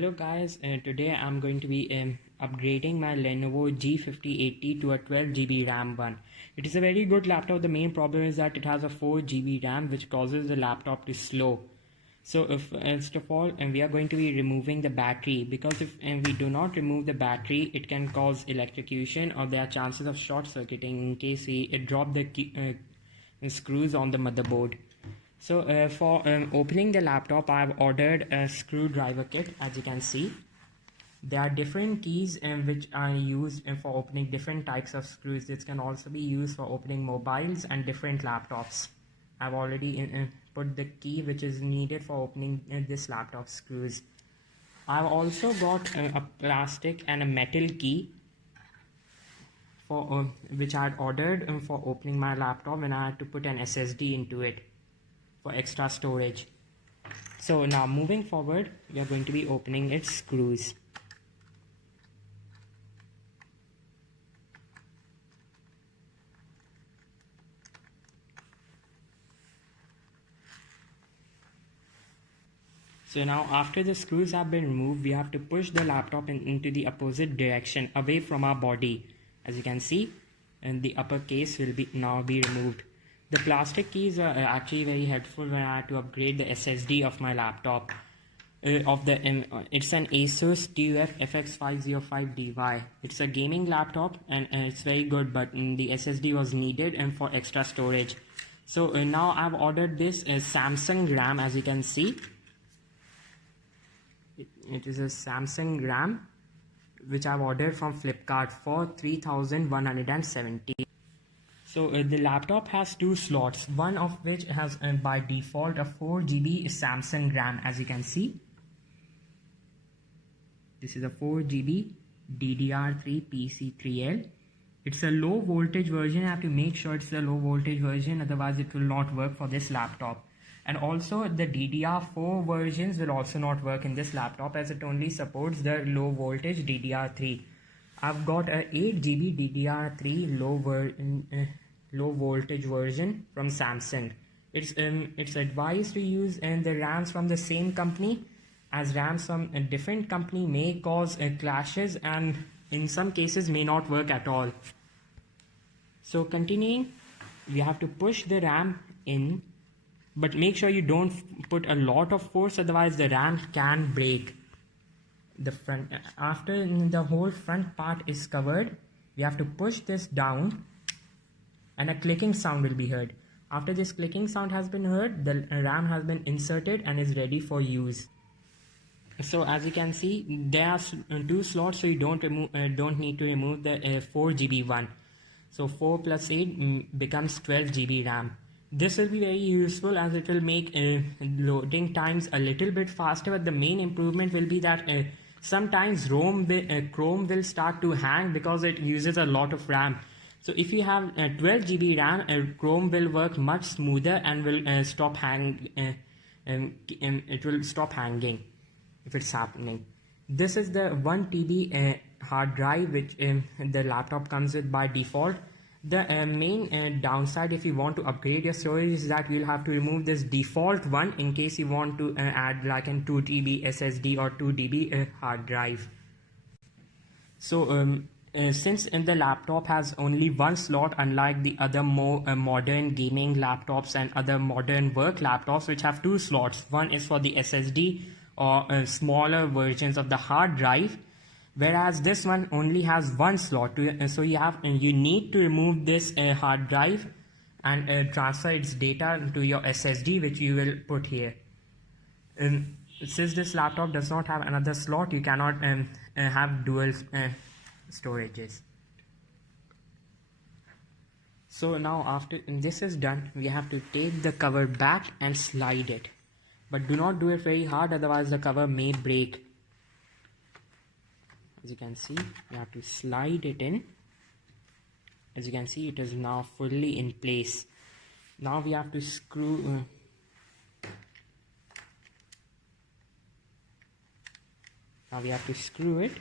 Hello guys, today I'm going to be upgrading my Lenovo G5080 to a 12 GB RAM one. It is a very good laptop. The main problem is that it has a 4 GB RAM which causes the laptop to slow. So if first of all we are going to be removing the battery, because if we do not remove the battery, it can cause electrocution or there are chances of short circuiting in case it drop the screws on the motherboard. So for opening the laptop, I have ordered a screwdriver kit. As you can see, there are different keys which are used for opening different types of screws. This can also be used for opening mobiles and different laptops. I've already put the key which is needed for opening this laptop screws. I've also got a plastic and a metal key for which I had ordered for opening my laptop, and I had to put an SSD into it for extra storage. So now moving forward, we are going to be opening its screws. So now after the screws have been removed, we have to push the laptop into the opposite direction away from our body. As you can see, and the upper case will now be removed. The plastic keys are actually very helpful when I had to upgrade the SSD of my laptop. It's an Asus TUF FX505DY. It's a gaming laptop and it's very good, but the SSD was needed and for extra storage. So now I've ordered this Samsung RAM. As you can see, it is a Samsung RAM which I've ordered from Flipkart for 3170. So the laptop has two slots, one of which has by default a 4 GB Samsung RAM. As you can see, this is a 4 GB DDR3 PC3L. It's a low voltage version. I have to make sure it's a low voltage version, otherwise it will not work for this laptop. And also the DDR4 versions will also not work in this laptop, as it only supports the low voltage DDR3. I've got a 8 GB DDR3 low voltage version from Samsung. It's advised to use the RAMs from the same company, as RAMs from a different company may cause clashes and in some cases may not work at all. So continuing, we have to push the RAM in, but make sure you don't put a lot of force, otherwise the RAM can break. After the whole front part is covered, we have to push this down and a clicking sound will be heard. After this clicking sound has been heard, the RAM has been inserted and is ready for use. So as you can see, there are two slots, so you don't need to remove the 4 GB one. So 4 plus 8 becomes 12 GB RAM. This will be very useful as it will make loading times a little bit faster, but the main improvement will be that sometimes Chrome will start to hang because it uses a lot of RAM. So if you have 12 GB RAM, Chrome will work much smoother and will stop it will stop hanging if it's happening. This is the 1 TB hard drive which the laptop comes with by default. The main downside if you want to upgrade your storage is that you'll have to remove this default one in case you want to add like a 2 TB SSD or 2 TB hard drive. So since the laptop has only one slot, unlike the other more modern gaming laptops and other modern work laptops which have two slots, one is for the SSD or smaller versions of the hard drive, whereas this one only has one slot. So you need to remove this hard drive and transfer its data to your SSD, which you will put here. Since this laptop does not have another slot, you cannot have dual storages. So now after this is done, we have to take the cover back and slide it, but do not do it very hard, otherwise the cover may break. As you can see, you have to slide it in. As you can see, it is now fully in place. Now we have to screw it.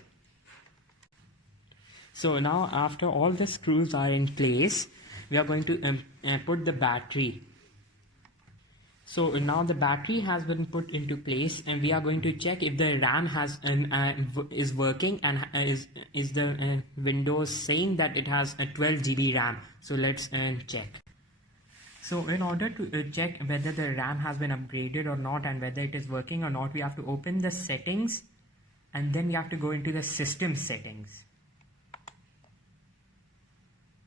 So now after all the screws are in place, we are going to put the battery. So now the battery has been put into place, and we are going to check if the RAM is working, and is the Windows saying that it has a 12 GB RAM. So let's check. So in order to check whether the RAM has been upgraded or not and whether it is working or not, we have to open the settings, and then we have to go into the system settings.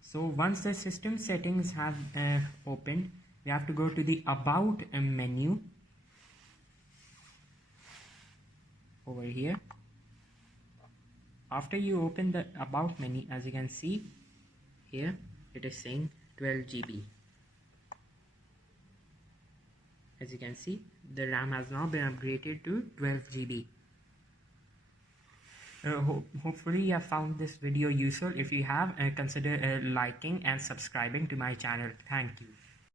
So once the system settings have opened, we have to go to the about menu over here. After you open the about menu, as you can see here, it is saying 12 GB. As you can see, the RAM has now been upgraded to 12 GB. Hopefully you have found this video useful. If you have, consider liking and subscribing to my channel. Thank you.